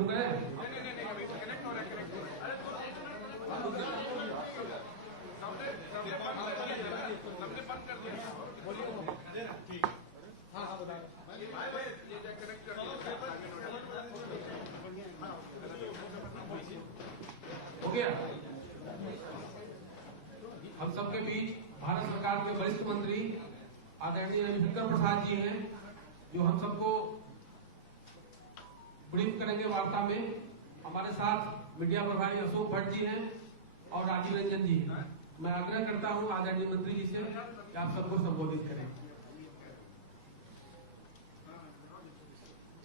शुरू करें? हो गया। हम सबके बीच भारत सरकार के वरिष्ठ मंत्री आदरणीय रविशंकर प्रसाद जी हैं, जो हम सबको ब्रीफ करेंगे वार्ता में। हमारे साथ मीडिया प्रभारी अशोक भट्ट जी हैं और राजीव रंजन जी। मैं आग्रह करता हूं आदरणीय मंत्री जी से कि आप सबको संबोधित करें।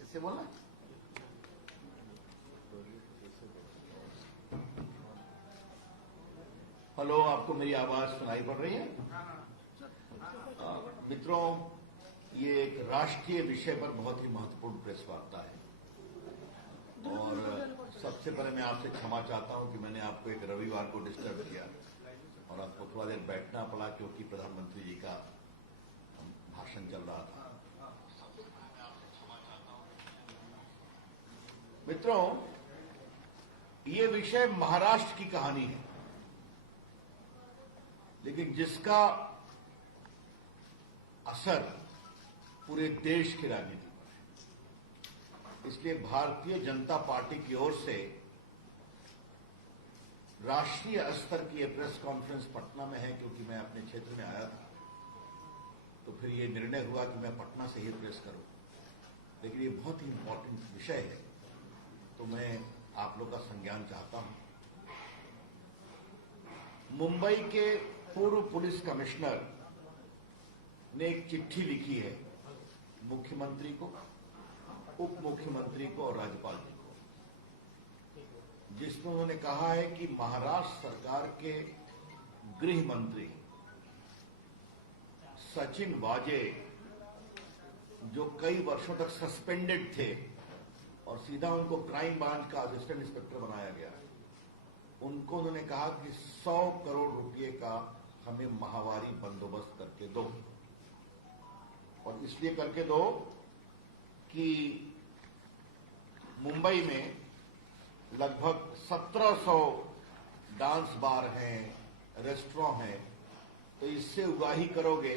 इससे बोलना। हेलो, आपको मेरी आवाज सुनाई पड़ रही है? मित्रों, ये एक राष्ट्रीय विषय पर बहुत ही महत्वपूर्ण प्रेस वार्ता है और सबसे पहले मैं आपसे क्षमा चाहता हूं कि मैंने आपको एक रविवार को डिस्टर्ब किया और आपको थोड़ा देर बैठना पड़ा क्योंकि प्रधानमंत्री जी का भाषण चल रहा था। मित्रों, ये विषय महाराष्ट्र की कहानी है, लेकिन जिसका असर पूरे देश की राजनीति पर है। इसलिए भारतीय जनता पार्टी की ओर से राष्ट्रीय स्तर की यह प्रेस कॉन्फ्रेंस पटना में है, क्योंकि मैं अपने क्षेत्र में आया था तो फिर यह निर्णय हुआ कि मैं पटना से ही प्रेस करूं। लेकिन ये बहुत ही इंपॉर्टेंट विषय है तो मैं आप लोग का संज्ञान चाहता हूं। मुंबई के पूर्व पुलिस कमिश्नर ने एक चिट्ठी लिखी है मुख्यमंत्री को, उप मुख्यमंत्री को और राज्यपाल जी को, जिसमें उन्होंने कहा है कि महाराष्ट्र सरकार के गृह मंत्री सचिन वाजे, जो कई वर्षों तक सस्पेंडेड थे और सीधा उनको क्राइम ब्रांच का असिस्टेंट इंस्पेक्टर बनाया गया, उनको उन्होंने कहा कि 100 करोड़ रुपए का हमें माहवारी बंदोबस्त करके दो। और इसलिए करके दो कि मुंबई में लगभग 1700 डांस बार हैं, रेस्टोरेंट हैं, तो इससे उगाही करोगे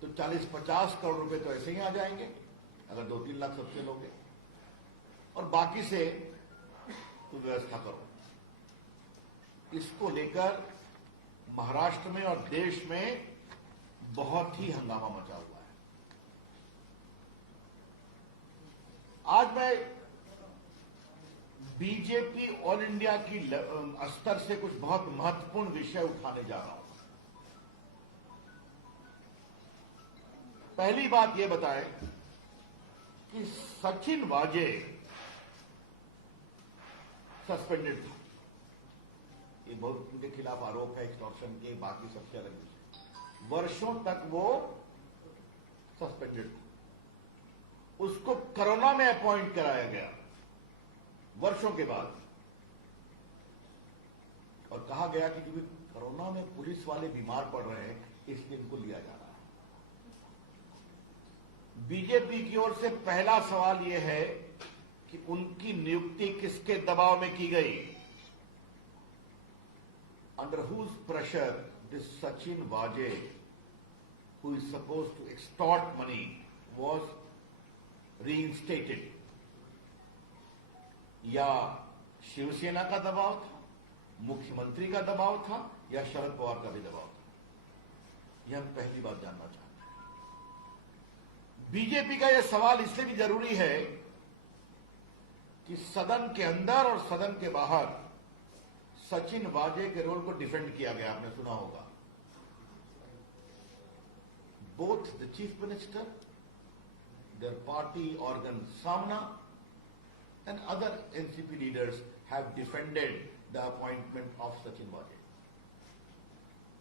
तो 40-50 करोड़ रुपए तो ऐसे ही आ जाएंगे अगर 2-3 लाख सबसे लोगे, और बाकी से तो व्यवस्था करो। इसको लेकर महाराष्ट्र में और देश में बहुत ही हंगामा मचा हुआ है। आज मैं बीजेपी ऑल इंडिया की स्तर से कुछ बहुत महत्वपूर्ण विषय उठाने जा रहा हूं। पहली बात यह बताएं कि सचिन वाजे सस्पेंडेड था। ये बहुत उनके खिलाफ आरोप है एक्सटॉर्शन के, बाकी सबसे अलग विषय। वर्षों तक वो सस्पेंडेड था। उसको कोरोना में अपॉइंट कराया गया वर्षों के बाद, और कहा गया कि क्योंकि कोरोना में पुलिस वाले बीमार पड़ रहे हैं इसलिए इनको लिया जा रहा है। बीजेपी की ओर से पहला सवाल यह है कि उनकी नियुक्ति किसके दबाव में की गई? Under whose pressure this Sachin Vaje, who is supposed to extort money, was reinstated? या शिवसेना का दबाव था, मुख्यमंत्री का दबाव था, या शरद पवार का भी दबाव था? यह हम पहली बात जानना चाहते हैं। बीजेपी का यह सवाल इसलिए भी जरूरी है कि सदन के अंदर और सदन के बाहर सचिन वाजे के रोल को डिफेंड किया गया। आपने सुना होगा, both the chief minister, their party organ Saamana and other NCP leaders have defended the appointment of Sachin Waze.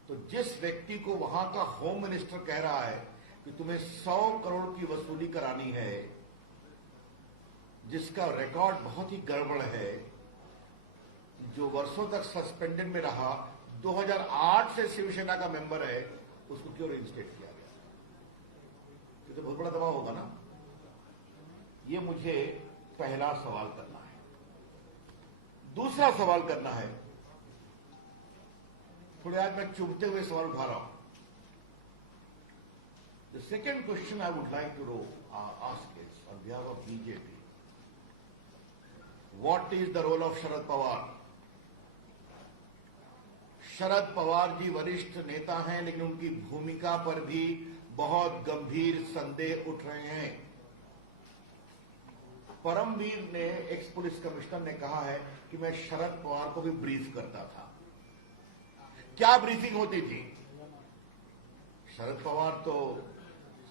तो जिस व्यक्ति को वहां का होम मिनिस्टर कह रहा है कि तुम्हें 100 करोड़ की वसूली करानी है, जिसका रिकॉर्ड बहुत ही गड़बड़ है, जो वर्षों तक सस्पेंडेड में रहा, 2008 से शिवसेना का मेंबर है, उसको क्यों रिइंस्टेट किया गया? ये तो बहुत बड़ा दबाव होगा ना। ये मुझे पहला सवाल करना है। दूसरा सवाल करना है, थोड़े आज मैं चुभते हुए सवाल उठा रहा हूं। The second question I would like to ask is on behalf of BJP, what is the role of Sharad Pawar? Sharad Pawar ji वरिष्ठ नेता हैं, लेकिन उनकी भूमिका पर भी बहुत गंभीर संदेह उठ रहे हैं। परमवीर ने, एक्स पुलिस कमिश्नर ने कहा है कि मैं शरद पवार को भी ब्रीफ करता था। क्या ब्रीफिंग होती थी? शरद पवार तो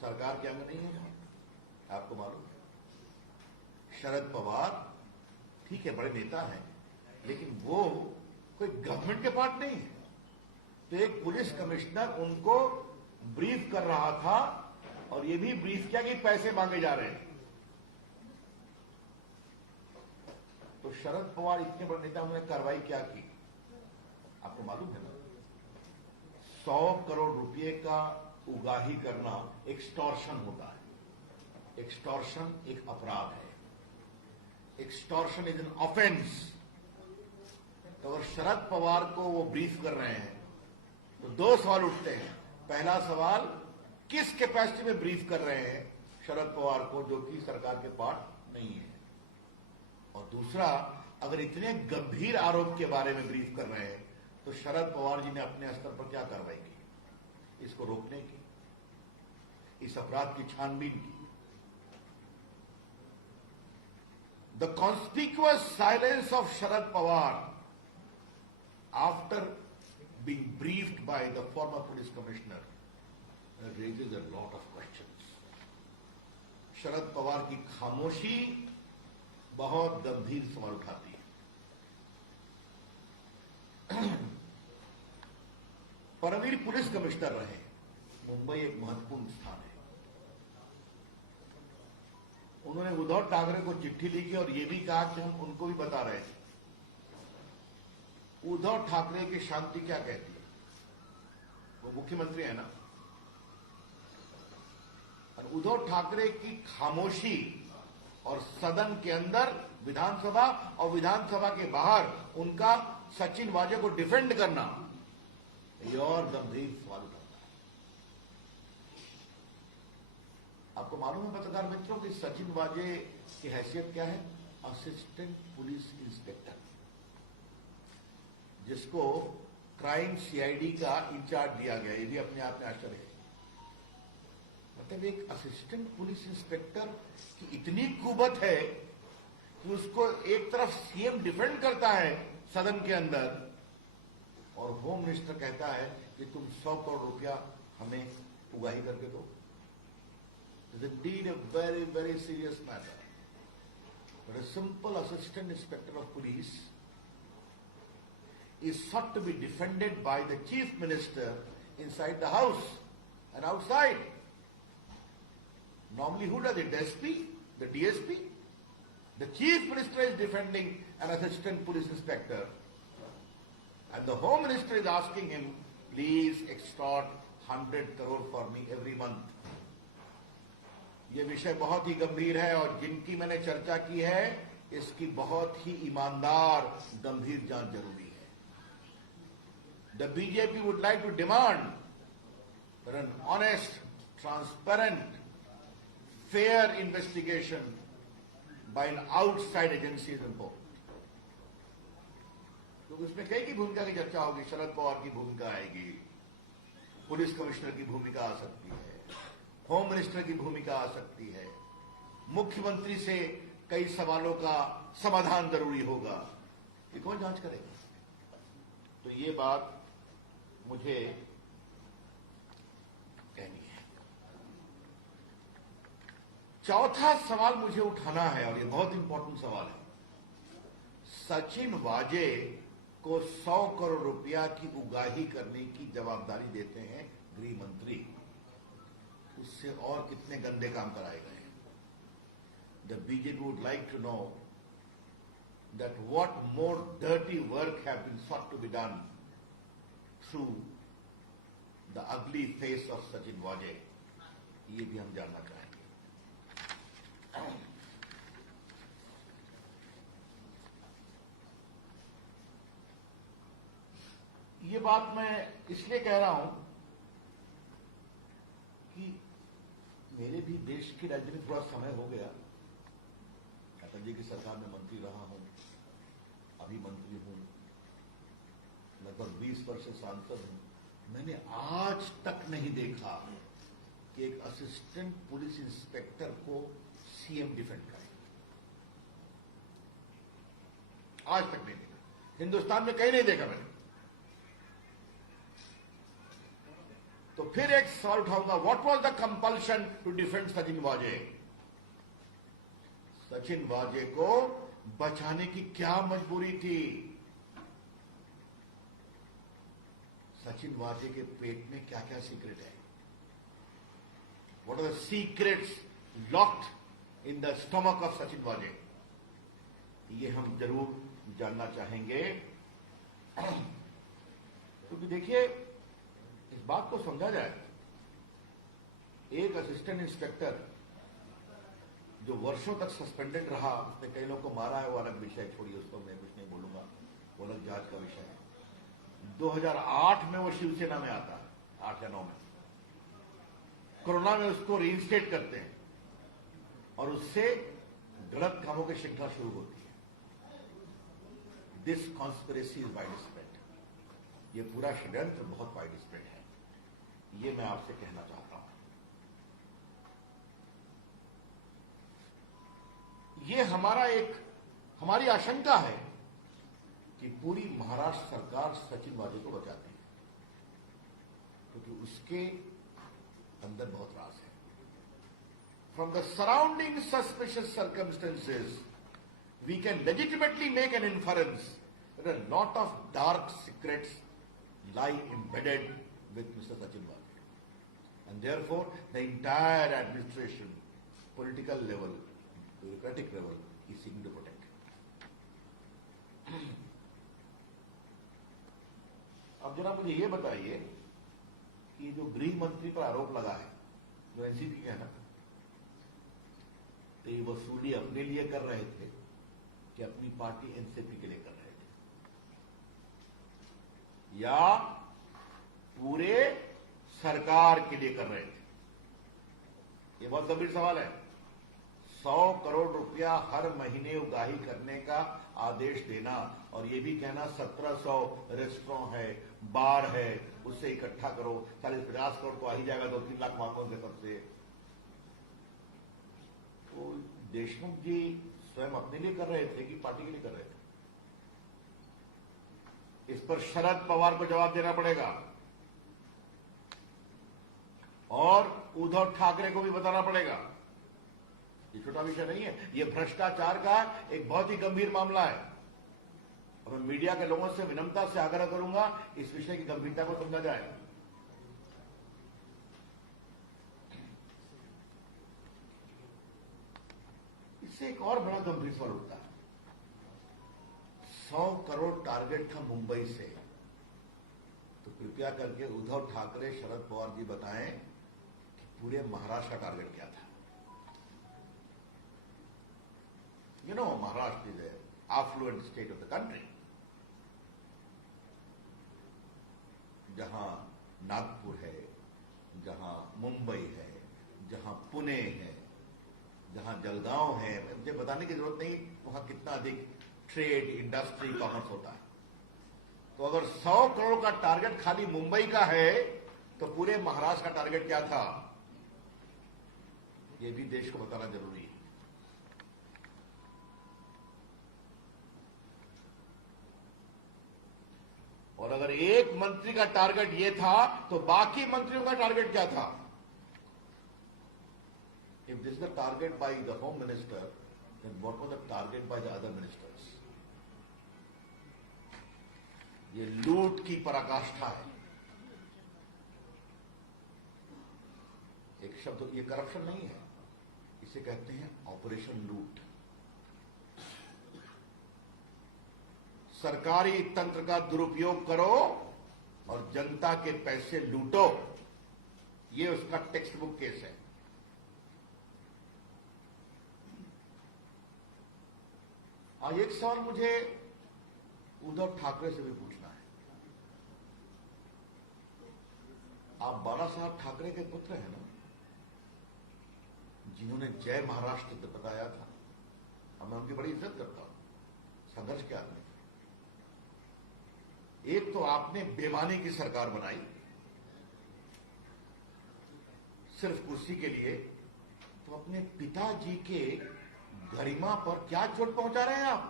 सरकार के अंग नहीं है, आपको मालूम है। शरद पवार ठीक है, बड़े नेता हैं, लेकिन वो कोई गवर्नमेंट के पार्ट नहीं है। तो एक पुलिस कमिश्नर उनको ब्रीफ कर रहा था, और ये भी ब्रीफ किया कि पैसे मांगे जा रहे हैं। तो शरद पवार इतने बड़े नेता, उन्होंने कार्रवाई क्या की आपको मालूम है ना? 100 करोड़ रुपए का उगाही करना एक्सटॉर्शन होता है। एक्सटॉर्शन एक अपराध है। Extortion is an offence. तो अगर शरद पवार को वो ब्रीफ कर रहे हैं तो दो सवाल उठते हैं। पहला सवाल, किस कैपेसिटी में ब्रीफ कर रहे हैं शरद पवार को, जो कि सरकार के पार्ट नहीं है? और दूसरा, अगर इतने गंभीर आरोप के बारे में ब्रीफ कर रहे हैं तो शरद पवार जी ने अपने स्तर पर क्या कार्रवाई की इसको रोकने की, इस अपराध की छानबीन की? The conspicuous silence of Sharad Pawar after being briefed by the former police commissioner raises a lot of questions. Sharad Pawar की खामोशी बहुत गंभीर सवाल उठाती है। परमवीर पुलिस कमिश्नर रहे। मुंबई एक महत्वपूर्ण स्थान है। उन्होंने उद्धव ठाकरे को चिट्ठी लिखी और यह भी कहा कि हम उनको भी बता रहे थे। उद्धव ठाकरे की शांति क्या कहती है? वो मुख्यमंत्री है ना। और उद्धव ठाकरे की खामोशी और सदन के अंदर विधानसभा और विधानसभा के बाहर उनका सचिन वाजे को डिफेंड करना, ये और गंभीर सवाल उठाता है। आपको मालूम है पत्रकार मित्रों कि सचिन वाजे की हैसियत क्या है? असिस्टेंट पुलिस इंस्पेक्टर, जिसको क्राइम सीआईडी का इंचार्ज दिया गया। ये भी अपने आप में आश्चर्य है। मतलब एक असिस्टेंट पुलिस इंस्पेक्टर की इतनी कुबत है कि उसको एक तरफ सीएम डिफेंड करता है सदन के अंदर, और होम मिनिस्टर कहता है कि तुम 100 करोड़ रुपया हमें उगाही करके दो। It's indeed a very very serious matter. But a simple assistant inspector of police is sought to be defended by the chief minister inside the house and outside. Normally who does it? The SP? The DSP? The chief minister is defending an assistant police inspector, and the home minister is asking him, please extort 100 crore for me every month. ये विषय बहुत ही गंभीर है, और जिनकी मैंने चर्चा की है इसकी बहुत ही ईमानदार गंभीर जांच जरूरी है। The BJP would like to demand for an honest, transparent, fair investigation by an outside agency is important. तो इसमें कई की भूमिका की चर्चा होगी। शरद पवार की भूमिका आएगी, पुलिस कमिश्नर की भूमिका आ सकती है, होम मिनिस्टर की भूमिका आ सकती है, मुख्यमंत्री से कई सवालों का समाधान जरूरी होगा। ये कौन जांच करेगा? तो ये बात मुझे कहनी है। चौथा सवाल मुझे उठाना है, और ये बहुत इंपॉर्टेंट सवाल है। सचिन वाजे को 100 करोड़ रुपया की उगाही करने की जवाबदारी देते हैं गृह मंत्री। उससे और कितने गंदे काम कराए गए हैं? The BJP would like to know that what more dirty work have been sought to be done through the ugly face of Sachin Waje, ये भी हम जानना चाहेंगे। ये बात मैं इसलिए कह रहा हूं कि मेरे भी देश की राजनीति में थोड़ा समय हो गया। अटल जी की सरकार में मंत्री रहा हूं, अभी मंत्री हूं, लगभग 20 वर्ष से सांसद हूं। मैंने आज तक नहीं देखा कि एक असिस्टेंट पुलिस इंस्पेक्टर को सीएम डिफेंड करे। आज तक नहीं देखा, हिंदुस्तान में कहीं नहीं देखा मैंने। तो फिर एक सवाल उठाऊंगा, what was the compulsion to defend Sachin Waze? Sachin वाजे को बचाने की क्या मजबूरी थी? सचिन वाजे के पेट में क्या क्या सीक्रेट है? What are the secrets locked in the stomach of Sachin Waze? ये हम जरूर जानना चाहेंगे। क्योंकि देखिए, इस बात को समझा जाए, एक असिस्टेंट इंस्पेक्टर जो वर्षों तक सस्पेंडेड रहा, उसने कई लोगों को मारा है, वो अलग विषय, छोड़िए उसको, मैं कुछ नहीं बोलूंगा, वो अलग जांच का विषय है। 2008 में वो शिवसेना में आता है, 8 या 9 में। कोरोना में उसको रीइंस्टेट करते हैं और उससे गलत कामों की श्रृंखला शुरू होती है। This conspiracy is wide spread. ये पूरा षड्यंत्र बहुत वाइड स्प्रेड है, ये मैं आपसे कहना चाहता हूं। ये हमारी आशंका है कि पूरी महाराष्ट्र सरकार सचिन वाजे को बचाती है, क्योंकि उसके अंदर बहुत राज है। From the surrounding suspicious circumstances we can legitimately make an inference that a lot of dark secrets lie embedded with Mr. Sachin Waje. And therefore, the entire administration, political level, bureaucratic level, is seeking to protect him. अब जरा मुझे ये बताइए कि जो गृह मंत्री पर आरोप लगा है, जो एनसीपी के है ना, तो ये वसूली अपने लिए कर रहे थे कि अपनी पार्टी एनसीपी के लिए कर रहे थे, या पूरे सरकार के लिए कर रहे थे? ये बहुत गंभीर सवाल है। 100 करोड़ रुपया हर महीने उगाही करने का आदेश देना और ये भी कहना 1700 रेस्टोरेंट है, बार है, उससे इकट्ठा करो, 40-50 करोड़ तो आ ही जाएगा, 2-3 लाख मांगोगे सबसे। तो देशमुख जी स्वयं अपने लिए कर रहे थे कि पार्टी के लिए कर रहे थे? इस पर शरद पवार को जवाब देना पड़ेगा और उद्धव ठाकरे को भी बताना पड़ेगा। ये छोटा विषय नहीं है, ये भ्रष्टाचार का एक बहुत ही गंभीर मामला है। और मैं मीडिया के लोगों से विनम्रता से आग्रह करूंगा, इस विषय की गंभीरता को समझा जाए। इससे एक और बड़ा गंभीर सवाल उठता है। 100 करोड़ टारगेट था मुंबई से, तो कृपया करके उद्धव ठाकरे, शरद पवार जी बताएं कि पूरे महाराष्ट्र का टारगेट क्या था? You know, Maharashtra is an affluent state of the country, जहां नागपुर है, जहां मुंबई है, जहां पुणे है, जहां जलगांव है। मुझे बताने की जरूरत नहीं वहां कितना अधिक ट्रेड, इंडस्ट्री, कॉमर्स होता है। तो अगर 100 करोड़ का टारगेट खाली मुंबई का है, तो पूरे महाराष्ट्र का टारगेट क्या था? यह भी देश को बताना जरूरी है। और अगर एक मंत्री का टारगेट यह था, तो बाकी मंत्रियों का टारगेट क्या था? If this is the target by the Home Minister, then what was the target by the other ministers? ये लूट की पराकाष्ठा है। एक शब्द, ये करप्शन नहीं है, इसे कहते हैं ऑपरेशन लूट। सरकारी तंत्र का दुरुपयोग करो और जनता के पैसे लूटो, ये उसका टेक्स्ट बुक केस है। आज एक सवाल मुझे उद्धव ठाकरे से भी पूछना है। आप बाला साहब ठाकरे के पुत्र हैं ना, जिन्होंने जय महाराष्ट्र बताया था। और मैं उनकी बड़ी इज्जत करता हूं, संघर्ष के आदमी। एक तो आपने बेईमानी की सरकार बनाई सिर्फ कुर्सी के लिए, तो अपने पिताजी के गरिमा पर क्या चोट पहुंचा रहे हैं आप?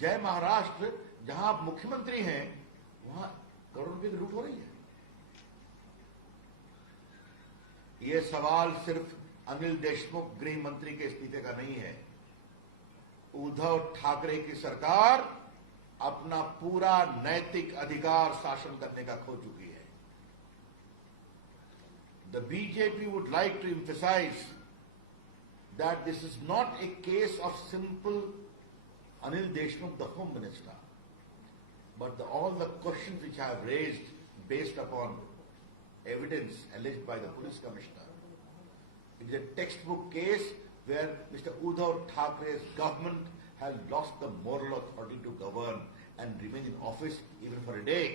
जय महाराष्ट्र, जहां आप मुख्यमंत्री हैं, वहां करोड़ रुपए की लूट हो रही है। यह सवाल सिर्फ अनिल देशमुख गृह मंत्री के इस्तीफे का नहीं है। उद्धव ठाकरे की सरकार अपना पूरा नैतिक अधिकार शासन करने का खो चुकी है। The BJP would like to emphasize that this is not a case of simple Anil Deshmukh, the Home Minister, but all the questions which I have raised based upon evidence alleged by the Police Commissioner. It is a textbook case where Mr. Uddhav Thackeray's government has lost the moral authority to govern and remain in office even for a day.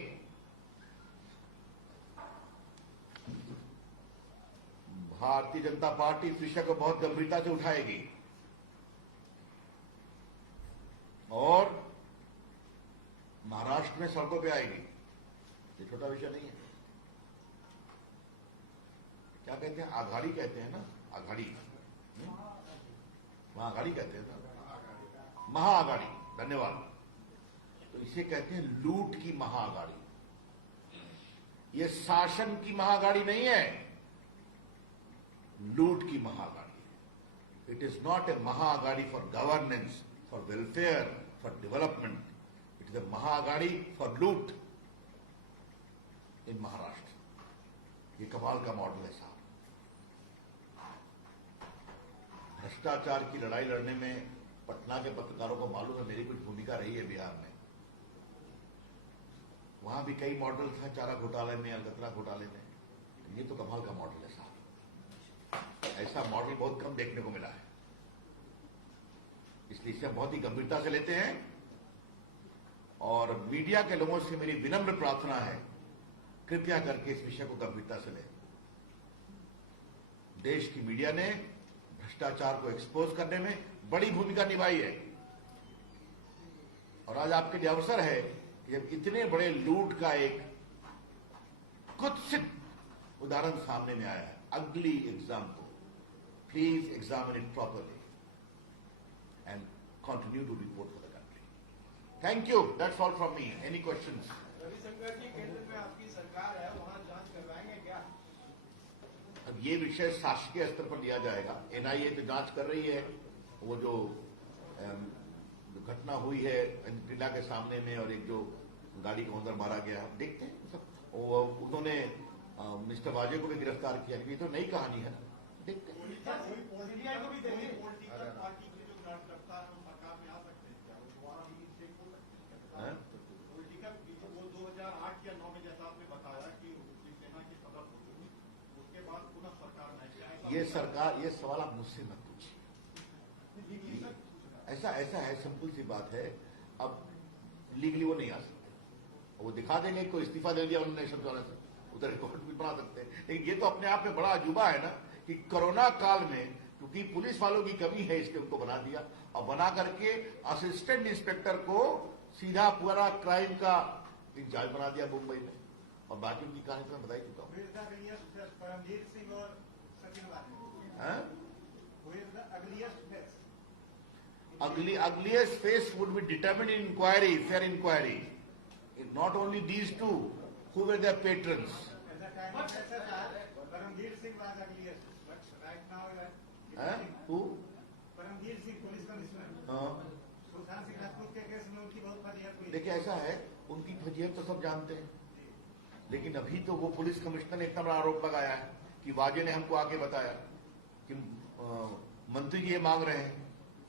Bharatiya Janata party इस विषय को बहुत गंभीरता से उठाएगी और महाराष्ट्र में सड़कों पे आएगी। ये छोटा विषय नहीं है। क्या कहते हैं? आघाड़ी कहते हैं ना, आघाड़ी, महाआघाड़ी कहते हैं ना, महाआघाड़ी, धन्यवाद। तो इसे कहते हैं लूट की महाआघाड़ी। ये शासन की महाआघाड़ी नहीं है, लूट की Maha Aghadi. It is not a Maha Aghadi for governance, for welfare, for development. It is a Maha Aghadi for लूट इन महाराष्ट्र। ये कमाल का मॉडल है साहब। भ्रष्टाचार की लड़ाई लड़ने में पटना के पत्रकारों को मालूम है मेरी कुछ भूमिका रही है बिहार में। वहां भी कई मॉडल था, चारा घोटाले में, अलकतरा घोटाले में। ये तो कमाल का मॉडल है साहब। ऐसा मॉडल बहुत कम देखने को मिला है, इसलिए इसे बहुत ही गंभीरता से लेते हैं। और मीडिया के लोगों से मेरी विनम्र प्रार्थना है, कृपया करके इस विषय को गंभीरता से लें। देश की मीडिया ने भ्रष्टाचार को एक्सपोज करने में बड़ी भूमिका निभाई है और आज आपके लिए अवसर है कि जब इतने बड़े लूट का एक कुत्सित उदाहरण सामने में आया है, अगली example, please examine it properly and continue to report for the country. Thank you, that's all from me. Any questions? Ravishankar ji, केंद्र में आपकी सरकार है, वहां जांच करवाएंगे क्या? अब ये विषय शासकीय स्तर पर लिया जाएगा। एनआईए तो जांच कर रही है। वो जो घटना हुई है किला के सामने में और एक जो गाड़ी को अंदर मारा गया, देखते हैं। उन्होंने मिस्टर वाजे को भी गिरफ्तार किया, ये तो नई कहानी है ना, देखते हैं। पॉलिटिकल को भी देंगे, पॉलिटिकल पार्टी के जो कार्यकर्ता है वो सरकार में आ सकते हैं क्या? वो दोबारा भी स्टेक हो सकते हैं? पॉलिटिकल वो 2008 या 9 में जैसा आपने बताया कि शिवसेना की सदस्य होगी, उसके बाद पुनः सरकार में आएगी। ये सरकार, ये सवाल आप मुझसे मत पूछिए। ऐसा है, सिंपल सी बात है। अब लीगली वो नहीं आ सकते, वो दिखा देंगे को इस्तीफा दे दिया उन्होंने नेशनल कॉन्फ्रेंस, उधर रिकॉर्ड भी बना सकते हैं। लेकिन ये तो अपने आप में बड़ा अजूबा है ना कि कोरोना काल में क्योंकि पुलिस वालों की कमी है, इसके उनको बना दिया और बना करके असिस्टेंट इंस्पेक्टर को सीधा पूरा क्राइम का इंचार्ज बना दिया मुंबई में। और बाकी उनकी कहानी तो मैं बता ही चुका हूं। परमजीत सिंह और सचिन वाले ugliest face would be determined in inquiry, fair inquiry. Not only these two, who were their patrons? Paramveer Singh was ugliest, but right now Who? Paramveer Singh, police commissioner. Sushant Singh Rajput के केस में उनकी बहुत फजीहत हुई। देखिए ऐसा है, उनकी फजीहत तो सब जानते हैं, लेकिन अभी तो वो पुलिस कमिश्नर ने इतना बड़ा आरोप लगाया है कि वाजे ने हमको आके बताया कि मंत्री जी ये मांग रहे हैं,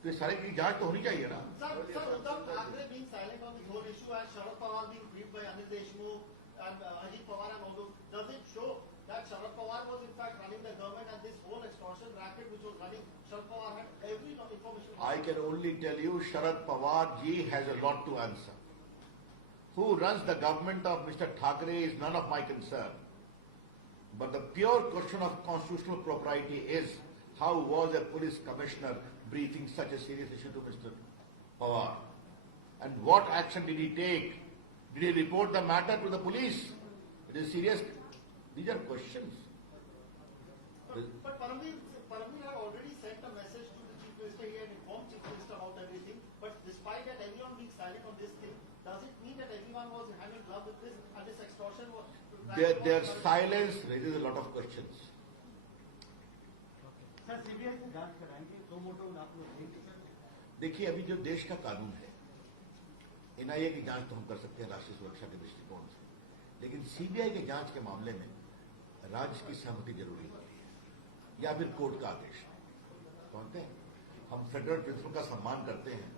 तो ये सारे की जांच तो होनी चाहिए ना। Uddhav Thackeray being silent on the whole issue and Sharad Pawar being briefed by Anil Deshmukh and Ajit Pawar and all those, does it show that Sharad Pawar was in fact running the government and this whole extortion racket which was running, Sharad Pawar had every information? I can only tell you Sharad Pawar ji has a lot to answer. Who runs the government of Mr. Thackeray is none of my concern. But the pure question of constitutional propriety is, how was a police commissioner briefing such a serious issue to Mr. Pawar? And what action did he take? Did he report the matter to the police? It is serious. These are questions. But Paramveer had already sent a message to the Chief Minister. He had informed Chief Minister about everything. But despite that, everyone being silent on this thing, does it mean that everyone was hand in glove with this and this extortion was... Their silence raises a lot of questions. Sir CBI से जांच कराएंगे दो मोटो आप लोग देंगे sir देखिए, अभी जो देश का कानून है, एनआईए की जांच तो हम कर सकते हैं राष्ट्रीय सुरक्षा के दृष्टिकोण से, लेकिन सीबीआई की जांच के मामले में राज्य की सहमति जरूरी होती है या फिर कोर्ट का आदेश। समझते हैं, हम फेडरल प्रिंसिपल का सम्मान करते हैं,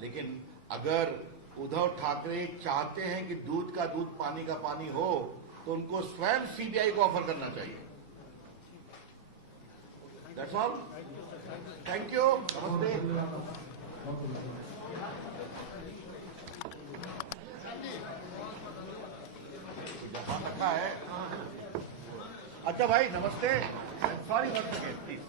लेकिन अगर उद्धव ठाकरे चाहते हैं कि दूध का दूध पानी का पानी हो, तो उनको स्वयं सीबीआई को ऑफर करना चाहिए। That's all. Thank you. नमस्ते। जमा रखा है। अच्छा भाई, नमस्ते। Sorry, 1 second please.